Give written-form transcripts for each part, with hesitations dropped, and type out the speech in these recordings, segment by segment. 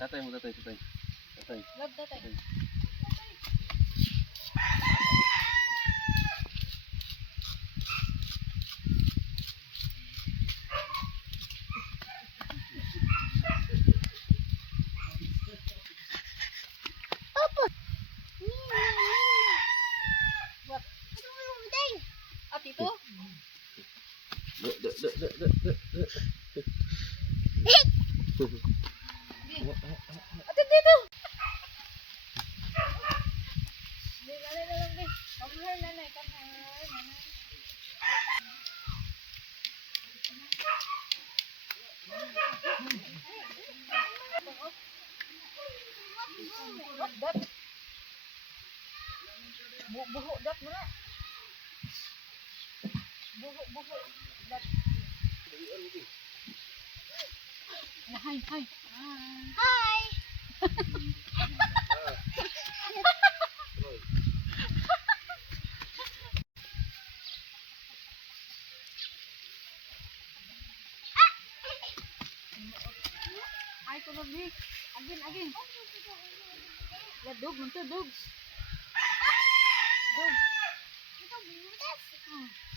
Tatay mo, tatay, tatay. Tatay. Love tatay. What? At ito? Ate dito! Di, lalay na lang, di. Come here, nanay. Come here, nanay. What that? Buho dat mo na. Buho dat. Hi, hi. Hi. Ay, tulog ni. Agin. Ya, dog, munto, dog. Dog.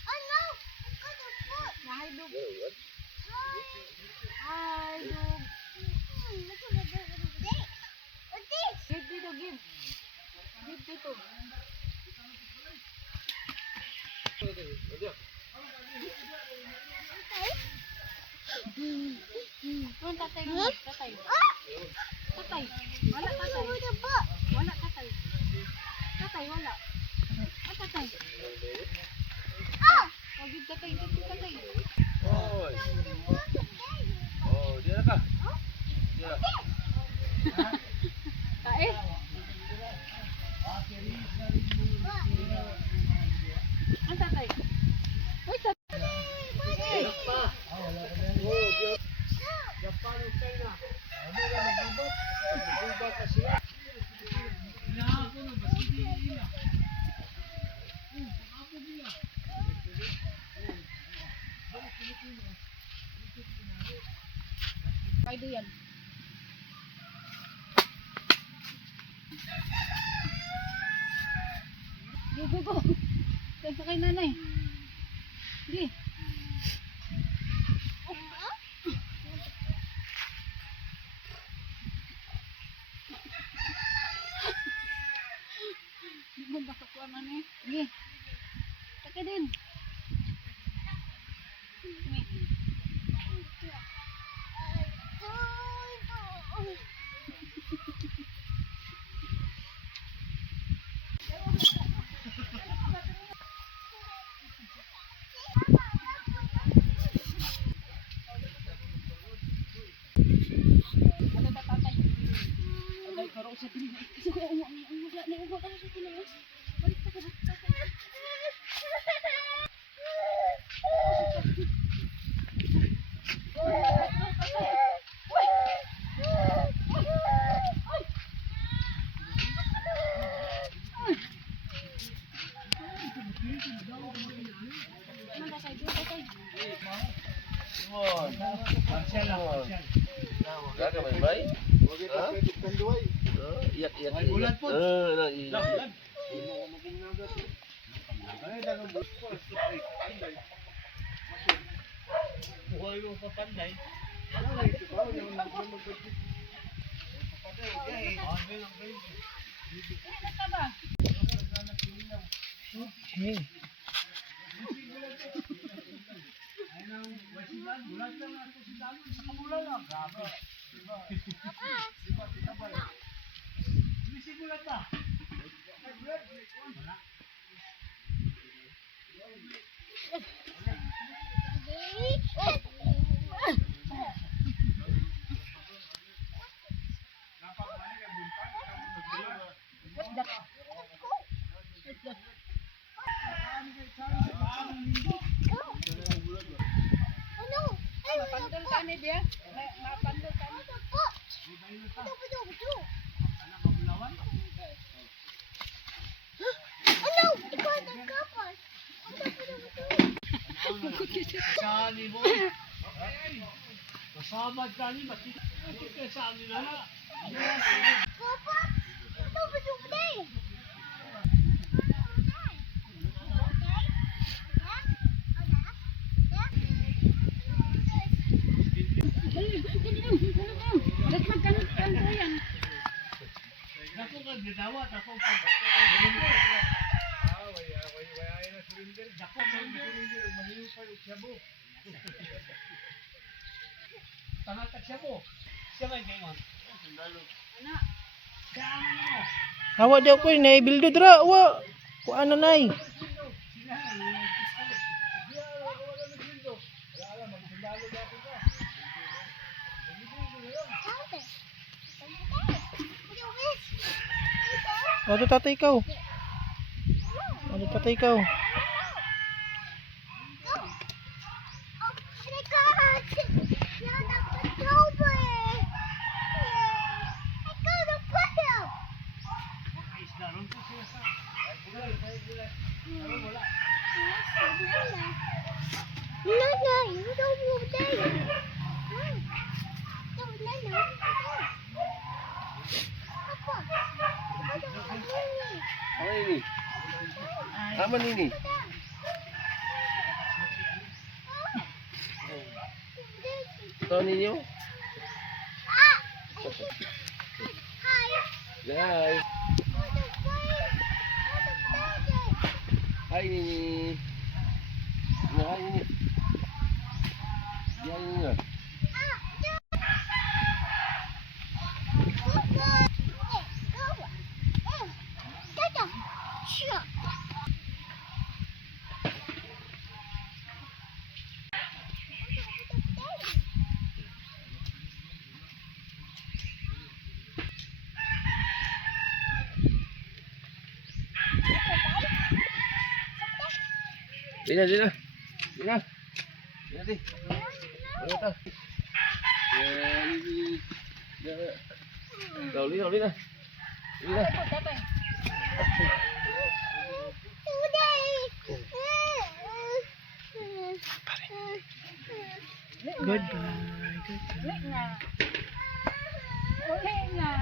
Oh no! I've got a foot! Hi, dog. Hi! Hi, dog. Look at what they're gonna do. What's this? Give dito, give. Give dito. Tuan tatay mo, tatay. Tatay. Wala tatay. Look at the book. Wala tatay. Tatay, wala. Ah, tatay. Oh! Oh, give tatay, give tatay. Oy. The book again. Oh, dia ka. Dia. Tae. Ang tatay. Uy, tatay. Paido yan. Go. Thanks kay nanay. Sige. Hindi mo bakakuha man eh. Sige. Taka din. Sige. Ano ba tatay? Agay karong sa piling. Sige, umo ni umo ka sa piling. Balik ka ba? Mon. Gaga may bay. Ha? Iyak. Ay, bulan po. Nah, Bulan. Buhay mo pa panday. Ano ka ba? Okay. What's that? What's that? Oh no! Mapandol ka ni dia. Mapandol ka ni. Oh no! Ikaw ang kapas! Saan mo? Kasama ka ni, bakit ka saan nila? Papa, ito ba yung day? Ba't magkano yan? Ako ka gidawat ako pag Tangatag siya mo. Siya may gayon. Anak, daaman mo. Awa di ako na bildo dra wa. Kuan na nay. Ano tatay ikaw? Ano tatay ikaw? Ano ini? Apa ini? Ito ninyo? Guys. Hai Nini. Hai Nini. Ya ini. Dina. Dina di. Ano ta? Loli na. Lina. Goodbye. Uli nga. Uli nga.